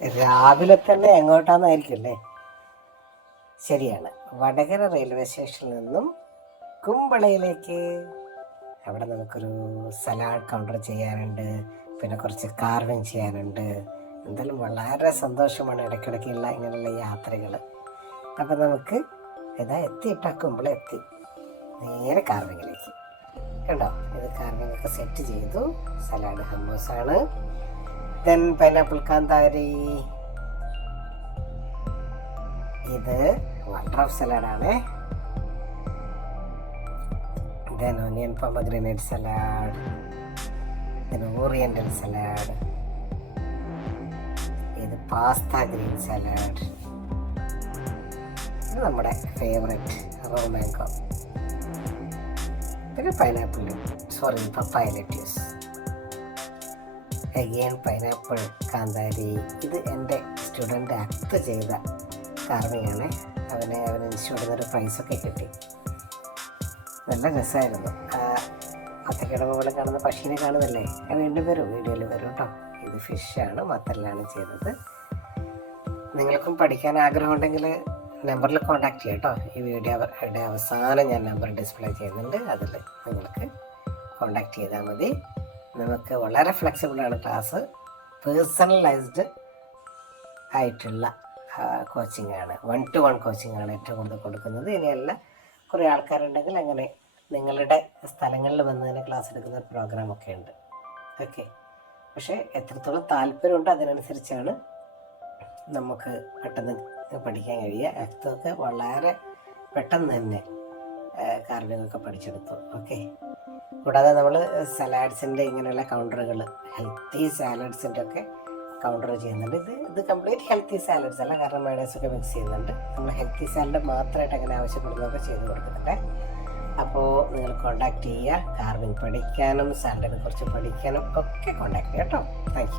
രാവിലെ തന്നെ എങ്ങോട്ടാന്നായിരിക്കും അല്ലേ? ശരിയാണ്, വടകര റെയിൽവേ സ്റ്റേഷനിൽ നിന്നും കുമ്പളയിലേക്ക്. അവിടെ നമുക്കൊരു സലാഡ് കൗണ്ടർ ചെയ്യാനുണ്ട്, പിന്നെ കുറച്ച് കാർവിങ് ചെയ്യാനുണ്ട്. എന്തായാലും വളരെ സന്തോഷമാണ് ഇടയ്ക്കിടയ്ക്കുള്ള ഇങ്ങനെയുള്ള യാത്രകൾ. അപ്പം നമുക്ക് എത്തിയിട്ടാ കുമ്പള എത്തി, നേരെ കാർവിങ്ങിലേക്ക്. കണ്ടോ, ഇത് കാർവിങ് ഒക്കെ സെറ്റ് ചെയ്തു. സലാഡ് ഹമ്മൂസാണ്, ദെൻ പൈനാപ്പിൾ കാന്താരി, ഇത് വണ്ടർ ഓഫ് സലാഡാണ്, then onion pomegranate salad, then oriental salad, ഇത് പാസ്ത ഗ്രീൻ സലാഡ്, ഇത് നമ്മുടെ ഫേവറേറ്റ് റോ മാംഗോ, പിന്നെ പപ്പായ ലെറ്റ്യൂസ്, അഗെയിൻ പൈനാപ്പിൾ കാന്താരി. ഇത് എൻ്റെ സ്റ്റുഡൻ്റ് അക്ട് ചെയ്ത കാർവിങ്ങാണ്. അവന് ഇൻസ്റ്റിറ്റ്യൂട്ടിൽ നിന്നൊരു പ്രൈസൊക്കെ കിട്ടി. നല്ല രസമായിരുന്നു. അത്തക്കിടവുകൾ കാണുന്ന പക്ഷീനെ കാണുന്നല്ലേ, വീണ്ടും വരും, വീഡിയോയിൽ വരും കേട്ടോ. ഇത് ഫിഷാണ്, മത്തലിലാണ് ചെയ്തത്. നിങ്ങൾക്കും പഠിക്കാൻ ആഗ്രഹമുണ്ടെങ്കിൽ നമ്പറിൽ കോൺടാക്ട് ചെയ്യാം കേട്ടോ. ഈ വീഡിയോയുടെ അവസാനം ഞാൻ നമ്പർ ഡിസ്പ്ലേ ചെയ്യുന്നുണ്ട്, അതിൽ നിങ്ങൾക്ക് കോൺടാക്ട് ചെയ്താൽ മതി. നമുക്ക് വളരെ ഫ്ലെക്സിബിളാണ് ക്ലാസ്, പേഴ്സണലൈസ്ഡ് ആയിട്ടുള്ള കോച്ചിങ് ആണ്, 1-to-1 കോച്ചിങ് ആണ് ഏറ്റവും കൂടുതൽ കൊടുക്കുന്നത്. ഇനിയല്ല, കുറേ ആൾക്കാരുണ്ടെങ്കിൽ അങ്ങനെ നിങ്ങളുടെ സ്ഥലങ്ങളിൽ വന്ന് തന്നെ ക്ലാസ് എടുക്കുന്ന പ്രോഗ്രാമൊക്കെ ഉണ്ട്. ഓക്കെ, പക്ഷേ എത്രത്തോളം താല്പര്യമുണ്ട് അതിനനുസരിച്ചാണ് നമുക്ക് പെട്ടെന്ന് പഠിക്കാൻ കഴിയുക. അക്തൊക്കെ വളരെ പെട്ടെന്ന് തന്നെ കാർവിങ്ങൊക്കെ പഠിച്ചെടുത്തു. ഓക്കെ, കൂടാതെ നമ്മൾ സലാഡ്സിൻ്റെ ഇങ്ങനെയുള്ള കൗണ്ടറുകൾ, ഹെൽത്തി സാലഡ്സിൻ്റെ ഒക്കെ കൗണ്ടർ ചെയ്യുന്നുണ്ട്. ഇത് കംപ്ലീറ്റ് ഹെൽത്തി സാലഡ്സ് അല്ല, കാരണം മയോണൈസൊക്കെ മിക്സ് ചെയ്യുന്നുണ്ട്. നമ്മൾ ഹെൽത്തി സാലഡ് മാത്രമായിട്ട് അങ്ങനെ ആവശ്യപ്പെടുന്നതൊക്കെ ചെയ്ത് കൊടുക്കുന്നുണ്ട്. അപ്പോൾ നിങ്ങൾ കോൺടാക്ട് ചെയ്യുക. കാർവിങ് പഠിക്കാനും സാലഡിനെ കുറിച്ച് പഠിക്കാനും ഒക്കെ കോൺടാക്ട് ചെയ്യാം കേട്ടോ. Thank you.